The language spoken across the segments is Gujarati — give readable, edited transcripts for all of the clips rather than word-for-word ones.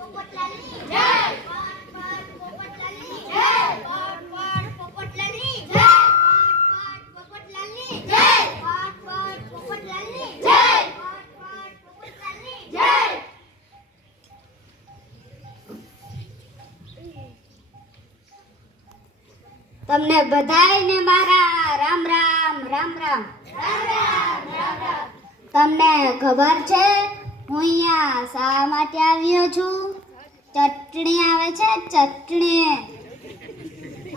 પોપટલાલની જય પાટ પોપટલાલની જય પાટ પોપટલાલની જય પાટ પોપટલાલની જય પાટ પોપટલાલની જય પાટ પોપટલાલની જય તમને બધાયને મારા રામ રામ રામ રામ રામ રામ રામ રામ તમને ખબર છે હું અહીંયા શા માટે આવ્યો છું? ચટણી આવે છે, ચટણી.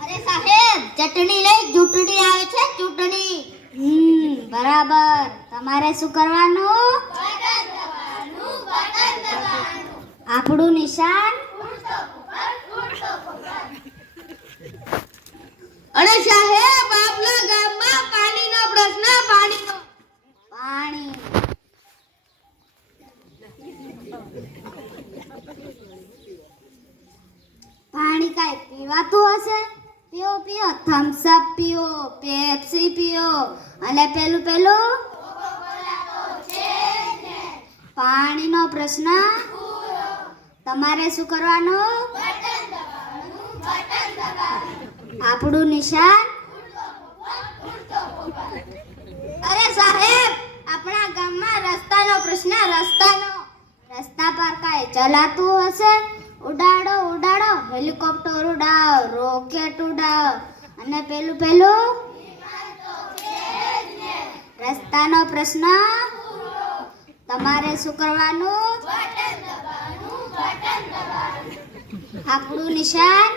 અરે સાહેબ, ચટણી નહીં, ચૂંટણી આવે છે, ચૂંટણી. બરાબર. તમારે શું કરવાનું? બટન દબાવવાનું. આપણું નિશાન અરે સાહેબ, આપના ગામમાં પાણીનો પ્રશ્ન. પાણી. પાણી કાંઈ પીવાતું હશે? પીઓ પીઓ, થમ્સ અપ પીઓ, પેપ્સી પીઓ અને પેલું પાણીનો પ્રશ્ન. તમારે શું કરવાનું? આપણું નિશાન. અરે સાહેબ, આપણા ગામમાં રસ્તાનો પ્રશ્ન. રસ્તા પર કાંઈ ચલાતું હશે? ઉડાડો ઉડાડો, હેલિકોપ્ટર ઉડાવ, રોકેટ ઉડાવ અને પેલું રસ્તાનો પ્રશ્ન. તમારે શું કરવાનું? આપણું નિશાન.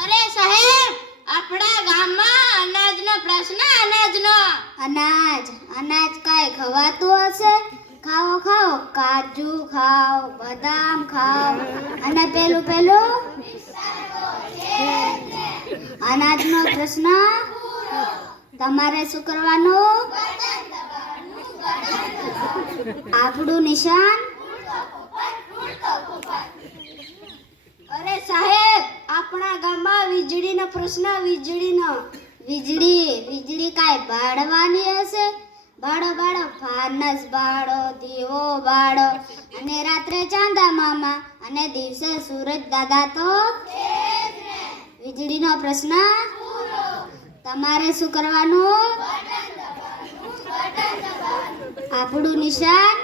અરે સાહેબ, આપણા ગામમાં અનાજનો પ્રશ્ન. અનાજ કાંઈ ખવાતું હશે? ખાઓ ખાઓ, કાજુ ખાઓ, બદામ ખાઓ અને પેલું અનાજનો પ્રશ્ન. તમારે શું કરવાનું? આપણું નિશાન. અરે સાહેબ, આપણા ગામમાં વીજળીનો પ્રશ્ન. વીજળી કાંઈ બાળવાની હશે? બાળો ફાનસ બાળો, દીવો બાળો અને રાત્રે ચાંદા મામા અને દિવસે સૂરજ દાદા. તો વીજળીનો પ્રશ્ન. તમારે શું કરવાનું? આપણું નિશાન.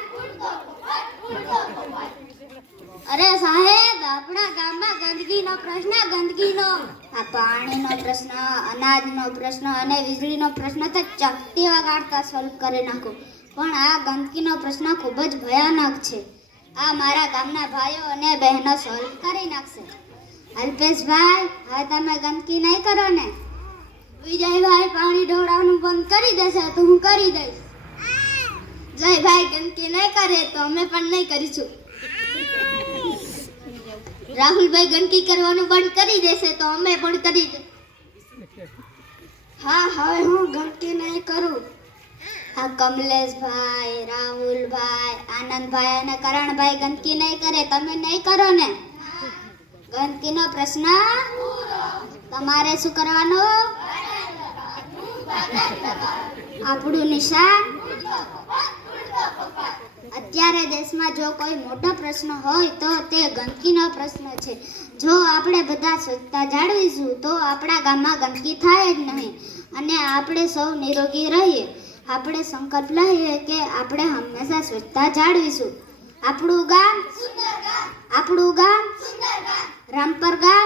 અરે સાહેબ, આપણા ગામમાં ગંદકીનો પ્રશ્ન. આ પાણીનો પ્રશ્ન, અનાજનો પ્રશ્ન અને વીજળીનો પ્રશ્ન તો ચકતી વગાડતા સોલ્વ કરી નાખું, પણ આ ગંદકીનો પ્રશ્ન ખૂબ જ ભયાનક છે. આ મારા ગામના ભાઈઓ અને બહેનો સોલ્વ કરી નાખશે. અલ્પેશભાઈ, હવે તમે ગંદકી નહીં કરો ને? વિજયભાઈ પાણી ઢોળાવવાનું બંધ કરી દેશે તો હું કરી દઈશ. જયભાઈ ગંદકી નહીં કરે તો અમે પણ નહીં કરીશું. રાહુલભાઈ ગંદકી કરવાનું બંધ કરી દેશે તો અમે પણ કરી દઈશું. હા, હવે હું ગંદકી નહીં કરું. આ કમલેશભાઈ, રાહુલભાઈ, આનંદભાઈ અને કરણભાઈ ગંદકી નહીં કરે, તમે નહીં કરો ને? ગંદકીનો પ્રશ્ન. તમારે શું કરવાનું? આપણું નિશાન. અત્યારે દેશમાં જો કોઈ મોટો પ્રશ્ન હોય તો તે ગંદકીનો પ્રશ્ન છે. જો આપણે બધા સ્વચ્છતા જાળવીશું તો આપણા ગામમાં ગંદકી થાય જ નહીં અને આપણે સૌ નિરોગી રહીએ. આપણે સંકલ્પ લઈએ કે આપણે હંમેશા સ્વચ્છતા જાળવીશું. આપણું ગામ રામપર ગામ.